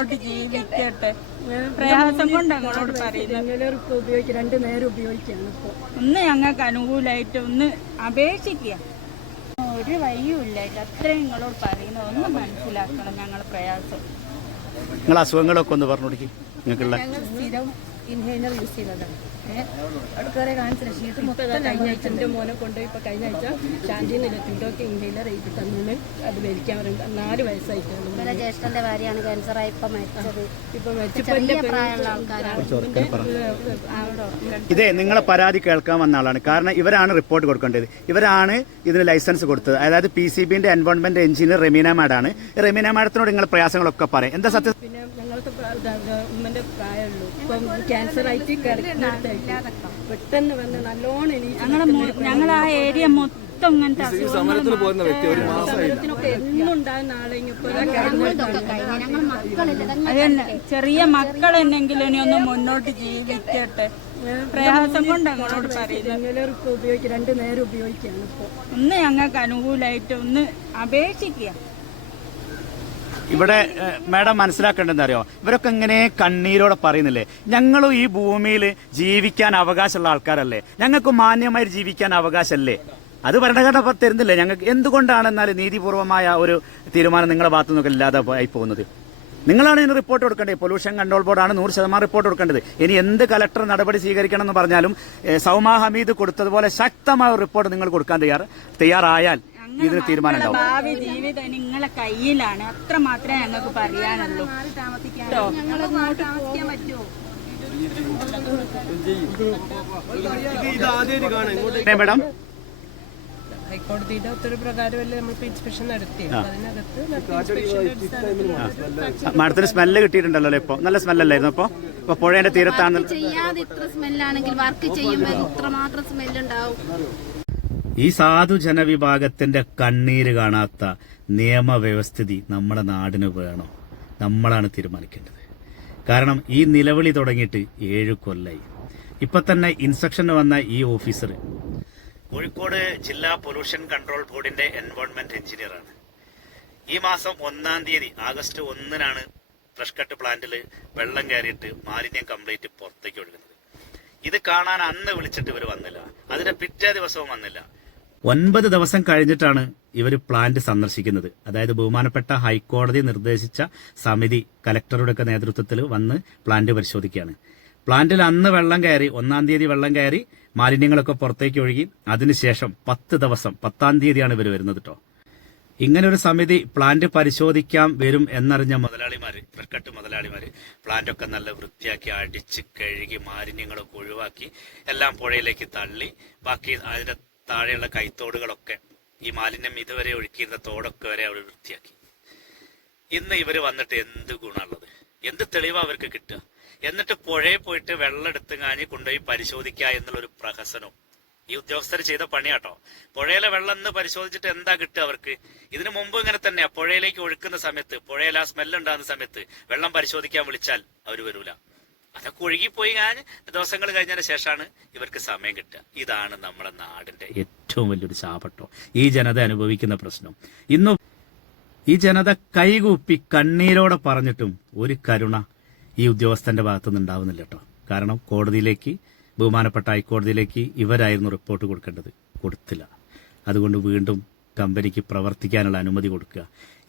ജീവിക്കട്ടെ. പ്രയാസം കൊണ്ട് ഞങ്ങളോട് പറയുന്നത് രണ്ടു നേരം ഉപയോഗിക്കാണ്. ഒന്ന് ഞങ്ങൾക്ക് അനുകൂലമായിട്ട് ഒന്ന് അപേക്ഷിക്കുക. ഒരു വഴിയുമില്ല. അത്രയും നിങ്ങളോട് പറയുന്നത് ഒന്ന് മനസ്സിലാക്കണം. ഞങ്ങൾ പ്രയാസം നിങ്ങൾ അസുഖങ്ങളൊക്കെ ഒന്ന് പറഞ്ഞു കൊടുക്കും. നിങ്ങൾക്കുള്ള സ്ഥിരം ഇൻഹേലർ യൂസ് ചെയ്യുന്നതാണ്. അടുത്തവരെ കാണിച്ചില്ല. ഷീറ്റ് മൊത്തം കഴിഞ്ഞ ആഴ്ച എൻ്റെ മോനെ കൊണ്ടുപോയി ഇപ്പോൾ കഴിഞ്ഞ ആഴ്ച ശാന്തിയിലൊക്കെ ഇൻഹേലർ എഴുതി തന്നു. അത് വലിക്കാൻ പറയുന്നത് 4 വയസ്സായിട്ടാണ്. ജ്യേഷ്ഠന്റെ ഭാര്യയാണ് ക്യാൻസറായി ഇപ്പം മരിച്ചത്. ഇതേ നിങ്ങളെ പരാതി കേൾക്കാൻ വന്ന ആളാണ്. കാരണം ഇവരാണ് റിപ്പോർട്ട് കൊടുക്കേണ്ടത്. ഇവരാണ് ഇതിന് ലൈസൻസ് കൊടുത്തത്. അതായത് PCBന്റെ എൻവയോൺമെന്റ് എഞ്ചിനീയർ റെമീന മാഡാണ്. റെമീന മാഡത്തിനോട് നിങ്ങളെ പ്രയാസങ്ങളൊക്കെ പറയാം. എന്താ സത്യം? പിന്നെ ഞങ്ങൾക്ക് ഉമ്മന്റെ പ്രായമുള്ളൂ. ഇപ്പം ക്യാൻസർ ആയിട്ട് പെട്ടെന്ന് വന്ന് നല്ലോണം ഞങ്ങൾ ആ ഏരിയ മൊത്തം ഇങ്ങനത്തെ എന്നുണ്ടാകുന്ന ആളെ അതന്നെ ചെറിയ മക്കളെന്നെങ്കിലും ഇനി ഒന്ന് മുന്നോട്ട് ജീവിക്കട്ടെ. പ്രയാസം കൊണ്ട് ഞങ്ങളോട് പറയുന്നത് ഉപയോഗിക്കുക. 2 നേരം ഉപയോഗിക്കാണ്. ഇപ്പോൾ ഒന്ന് ഞങ്ങൾക്ക് അനുകൂലമായിട്ട് ഒന്ന് അപേക്ഷിക്കുക. ഇവിടെ മാഡം മനസ്സിലാക്കേണ്ടതെന്ന് അറിയോ, ഇവരൊക്കെ ഇങ്ങനെ കണ്ണീരോടെ പറയുന്നില്ലേ, ഞങ്ങളും ഈ ഭൂമിയിൽ ജീവിക്കാൻ അവകാശമുള്ള ആൾക്കാരല്ലേ, ഞങ്ങൾക്ക് മാന്യമായി ജീവിക്കാൻ അവകാശമല്ലേ? അത് ഭരണഘടന തരുന്നില്ലേ ഞങ്ങൾക്ക്? എന്തുകൊണ്ടാണ് എന്നാൽ നീതിപൂർവമായ ഒരു തീരുമാനം നിങ്ങളുടെ ഭാഗത്തു നിന്നൊക്കെ ഇല്ലാതെ ആയി പോകുന്നത്? നിങ്ങളാണ് ഇതിന് റിപ്പോർട്ട് കൊടുക്കേണ്ടത്. പൊല്യൂഷൻ കൺട്രോൾ ബോർഡാണ് 100% റിപ്പോർട്ട് കൊടുക്കേണ്ടത്. ഇനി എന്ത് കലക്ടർ നടപടി സ്വീകരിക്കണം എന്ന് പറഞ്ഞാലും സൗമ ഹമീദ് കൊടുത്തതുപോലെ ശക്തമായ ഒരു റിപ്പോർട്ട് നിങ്ങൾ കൊടുക്കാൻ തയ്യാറായാൽ ഇതിന് തീരുമാനം. ഭാവി ജീവിതം നിങ്ങളെ കയ്യിലാണ്. അത്ര മാത്രമേ ഞങ്ങൾക്ക് പറയാനുള്ളൂ. മേഡം, ഹൈക്കോടതിയുടെ ഉത്തരപ്രകാരമല്ലേ നമ്മളിപ്പോ ഇൻസ്പെക്ഷൻ നടത്തിയത്. അതിനകത്ത് മാഡത്തിന് സ്മെല്ല് കിട്ടിയിട്ടുണ്ടല്ലോ ഇപ്പൊ? നല്ല സ്മെല്ലല്ലായിരുന്നു ഇപ്പൊ പുഴയുടെ തീരത്താണ്. ചെയ്യാതെ ഇത്ര സ്മെല്ലാണെങ്കിൽ വർക്ക് ചെയ്യുമ്പോൾ ഇത്രമാത്രം സ്മെല്ലുണ്ടാവും. ഈ സാധു ജനവിഭാഗത്തിന്റെ കണ്ണീര് കാണാത്ത നിയമവ്യവസ്ഥിതി നമ്മുടെ നാടിന് വേണോ? നമ്മളാണ് തീരുമാനിക്കേണ്ടത്. കാരണം ഈ നിലവിളി തുടങ്ങിയിട്ട് 7 കൊല്ലായി. ഇപ്പൊ തന്നെ ഇൻസ്ട്രക്ഷന് വന്ന ഈ ഓഫീസർ കോഴിക്കോട് ജില്ലാ പൊല്യൂഷൻ കൺട്രോൾ ബോർഡിന്റെ എൻവയോൺമെന്റ് എഞ്ചിനീയറാണ്. ഈ മാസം 1-ാം തീയതി ആഗസ്റ്റ് 1-നാണ് ഫ്രഷ് കട്ട് പ്ലാന്റിൽ വെള്ളം കയറിയിട്ട് മാലിന്യം കംപ്ലീറ്റ് പുറത്തേക്ക് ഒഴുകുന്നത്. ഇത് കാണാൻ അന്ന് വിളിച്ചിട്ട് ഇവർ വന്നില്ല. അതിന്റെ പിറ്റേ ദിവസവും വന്നില്ല. 9 ദിവസം കഴിഞ്ഞിട്ടാണ് ഇവർ പ്ലാന്റ് സന്ദർശിക്കുന്നത്. അതായത് ബഹുമാനപ്പെട്ട ഹൈക്കോടതി നിർദ്ദേശിച്ച സമിതി കലക്ടറുടെയൊക്കെ നേതൃത്വത്തിൽ വന്ന് പ്ലാന്റ് പരിശോധിക്കുകയാണ്. പ്ലാന്റിൽ അന്ന് വെള്ളം കയറി, 1-ാം തീയതി വെള്ളം കയറി മാലിന്യങ്ങളൊക്കെ പുറത്തേക്ക് ഒഴുകി. അതിനുശേഷം 10 ദിവസം 10-ാം തീയതിയാണ് ഇവർ വരുന്നത് കേട്ടോ. ഇങ്ങനെ ഒരു സമിതി പ്ലാന്റ് പരിശോധിക്കാൻ വരും എന്നറിഞ്ഞ മുതലാളിമാര്, ഫ്രഷ്കട്ട് മുതലാളിമാര് പ്ലാന്റൊക്കെ നല്ല വൃത്തിയാക്കി അടിച്ച് കഴുകി മാലിന്യങ്ങളൊക്കെ ഒഴിവാക്കി എല്ലാം പുഴയിലേക്ക് തള്ളി. ബാക്കി അതിന്റെ താഴെയുള്ള കൈത്തോടുകളൊക്കെ, ഈ മാലിന്യം ഇതുവരെ ഒഴുക്കിയിരുന്ന തോടൊക്കെ വരെ അവർ വൃത്തിയാക്കി. ഇന്ന് ഇവര് വന്നിട്ട് എന്ത് ഗുണമുള്ളത്? എന്ത് തെളിവാ അവർക്ക് കിട്ടുക? എന്നിട്ട് പുഴയിൽ പോയിട്ട് വെള്ളം എടുത്തുകാഞ്ഞ് കൊണ്ടുപോയി പരിശോധിക്കുക എന്നുള്ളൊരു പ്രഹസനം ഈ ഉദ്യോഗസ്ഥർ ചെയ്ത പണിയാട്ടോ. പുഴയിലെ വെള്ളം എന്ന് പരിശോധിച്ചിട്ട് എന്താ കിട്ടുക അവർക്ക്? ഇതിനു മുമ്പ് ഇങ്ങനെ തന്നെയാ. പുഴയിലേക്ക് ഒഴുക്കുന്ന സമയത്ത്, പുഴയിൽ ആ സ്മെല്ല് ഉണ്ടാകുന്ന സമയത്ത് വെള്ളം പരിശോധിക്കാൻ വിളിച്ചാൽ അവർ വരൂല. അതൊക്കെ ഒഴുകിപ്പോയി ഞാൻ ദിവസങ്ങൾ കഴിഞ്ഞതിന് ശേഷമാണ് ഇവർക്ക് സമയം കിട്ടുക. ഇതാണ് നമ്മുടെ നാടിന്റെ ഏറ്റവും വലിയൊരു ശാപട്ടോ, ഈ ജനത അനുഭവിക്കുന്ന പ്രശ്നം. ഇന്നും ഈ ജനത കൈകൂപ്പി കണ്ണീരോടെ പറഞ്ഞിട്ടും ഒരു കരുണ ഈ ഉദ്യോഗസ്ഥന്റെ ഭാഗത്തുനിന്ന് ഉണ്ടാവുന്നില്ല കേട്ടോ. കാരണം കോടതിയിലേക്ക്, ബഹുമാനപ്പെട്ട ഹൈക്കോടതിയിലേക്ക് ഇവരായിരുന്നു റിപ്പോർട്ട് കൊടുക്കേണ്ടത്, കൊടുത്തില്ല. അതുകൊണ്ട് വീണ്ടും കമ്പനിക്ക് പ്രവർത്തിക്കാനുള്ള അനുമതി കൊടുക്കുക.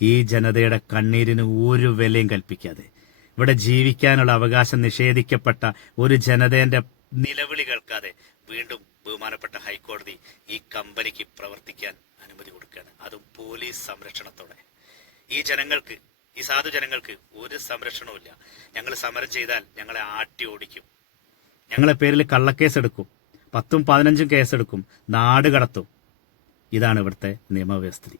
ഈ ജനതയുടെ കണ്ണീരിന് ഒരു വിലയും കൽപ്പിക്കാതെ, ഇവിടെ ജീവിക്കാനുള്ള അവകാശം നിഷേധിക്കപ്പെട്ട ഒരു ജനതയുടെ നിലവിളി കേൾക്കാതെ വീണ്ടും ബഹുമാനപ്പെട്ട ഹൈക്കോടതി ഈ കമ്പനിക്ക് പ്രവർത്തിക്കാൻ അനുമതി കൊടുക്കുകയാണ്. അതും പോലീസ് സംരക്ഷണത്തോടെ. ഈ ജനങ്ങൾക്ക്, ഈ സാധു ജനങ്ങൾക്ക് ഒരു സംരക്ഷണവും ഇല്ല. ഞങ്ങൾ സമരം ചെയ്താൽ ഞങ്ങളെ ആട്ടി ഓടിക്കും. ഞങ്ങളെ പേരിൽ കള്ളക്കേസ് എടുക്കും, 10-15 കേസെടുക്കും, നാട് കടത്തും. ഇതാണ് ഇവിടുത്തെ നിയമവ്യവസ്ഥിതി.